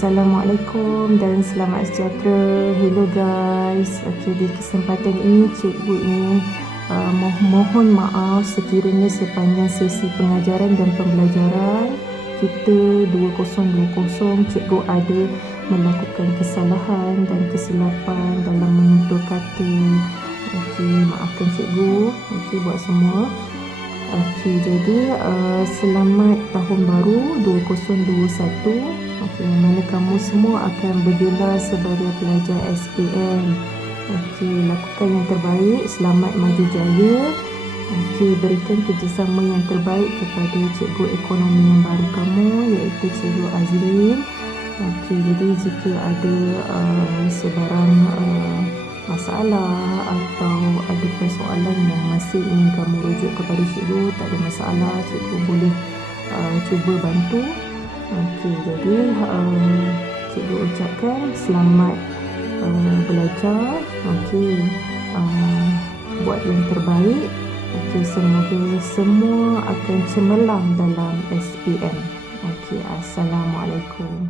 Assalamualaikum dan selamat sejahtera. Hello guys. Okey, di kesempatan ini cikgu ingin mohon maaf sekiranya sepanjang sesi pengajaran dan pembelajaran kita 2020 cikgu ada melakukan kesalahan dan kesilapan dalam menutur kata. Okey, maafkan cikgu. Okey, buat semua. Okey, jadi selamat tahun baru 2021. Okey, mana kamu semua akan bergelar sebagai pelajar SPM. Okey, lakukan yang terbaik, selamat maju jaya. Okey, berikan kerjasama yang terbaik kepada cikgu ekonomi yang baru kamu, iaitu Cikgu Azlin. Okey, jadi jika ada sebarang masalah atau ada persoalan yang masih ingin kamu rujuk kepada cikgu, tak ada masalah, cikgu boleh cuba bantu. Okey, jadi cikgu ucapkan selamat belajar. Okey, buat yang terbaik. Okey, semoga semua akan cemerlang dalam SPM. Okey, Assalamualaikum.